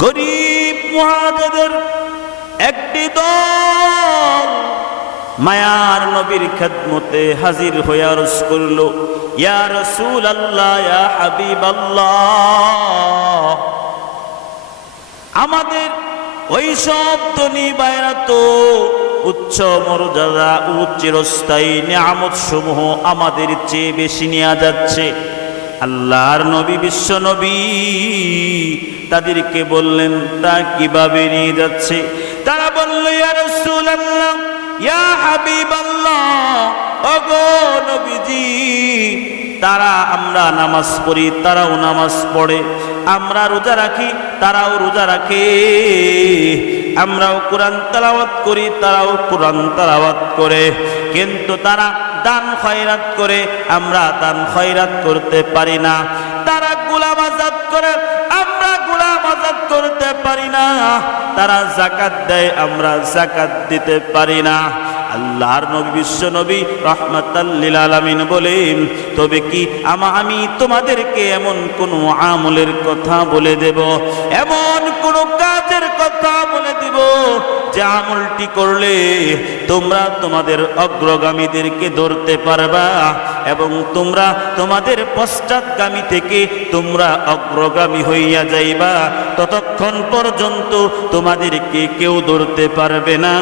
গরিব মহাজদের একটি দল। মায়ার নবীর খেদমতে হাজির হইয়া রস করল, ইয়া রসুল আল্লাহ ইয়া হাবিব আল্লাহ আমাদের ওই সব ধনী বাইরা তো উচ্চ মর্যাদা ও চিরস্থায়ী নিয়ামত সমূহ আমাদের চেয়ে বেশি নেওয়া যাচ্ছে। আল্লাহর নবী, বিশ্ব নবী। তাদেরকে বললেন, তা কীভাবে নিয়ে যাচ্ছে? তারা বলল, ইয়া রাসূলুল্লাহ, ইয়া হাবিবাল্লাহ, ওগো নবীজি, তারা আমরা নামাজ পড়ি, তারাও নামাজ পড়ে। আমরা রোজা রাখি, তারাও রোজা রাখে। আমরাও কোরআন তালাওয়াত করি, তারাও কোরআন তালাওয়াত করে। কিন্তু তারা দান খয়রাত করে আমরা দান খয়রাত করতে পারি না। তারা গোলাম আজাদ করে, আমরা গোলাম আজাদ করতে পারি না। তারা জাকাত দেয়, আমরা জাকাত দিতে পারি না। আল্লাহর নবী, বিশ্ব নবী রহমতাল্লিল আলামিন বলেন, তবে কি আমা, আমি তোমাদেরকে এমন কোন আমলের কথা বলে দেব? এমন কোন কাজের কথা যে আমলটি করলে তোমরা তোমাদের অগ্রগামীদেরকে ধরতে পারবা এবং তোমরা তোমাদের পশ্চাৎগামী থেকে তোমরা অগ্রগামী হইয়া যাইবা। ততক্ষণ পর্যন্ত তোমাদেরকে কেউ ধরতে পারবে না।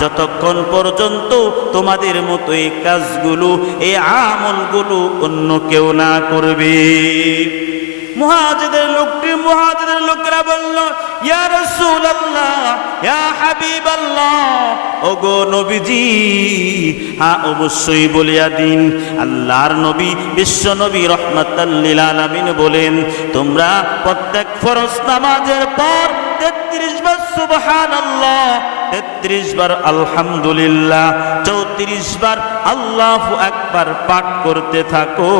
যতক্ষণ পর্যন্ত তোমাদের মতো এই কাজগুলো, এই আমলগুলো অন্য কেউ না করবে। মুহাজিদের লোকটি, মুহাজিদের লোকেরা বলল, ইয়া রাসূলুল্লাহ, ইয়া হাবিবাল্লাহ, ওগো নবীজি হ্যাঁ অবশ্যই বলিয়া দিন, আল্লাহর নবী বিশ্ব নবী রহমাতাল লিল আলামিন বলেন, তোমরা প্রত্যেক ফরজ নামাজের পর তেত্রিশ বার সুবহান আল্লাহ তেত্রিশ বার আলহামদুলিল্লাহ, চৌত্রিশ বার আল্লাহু আকবার পাঠ করতে থাকো।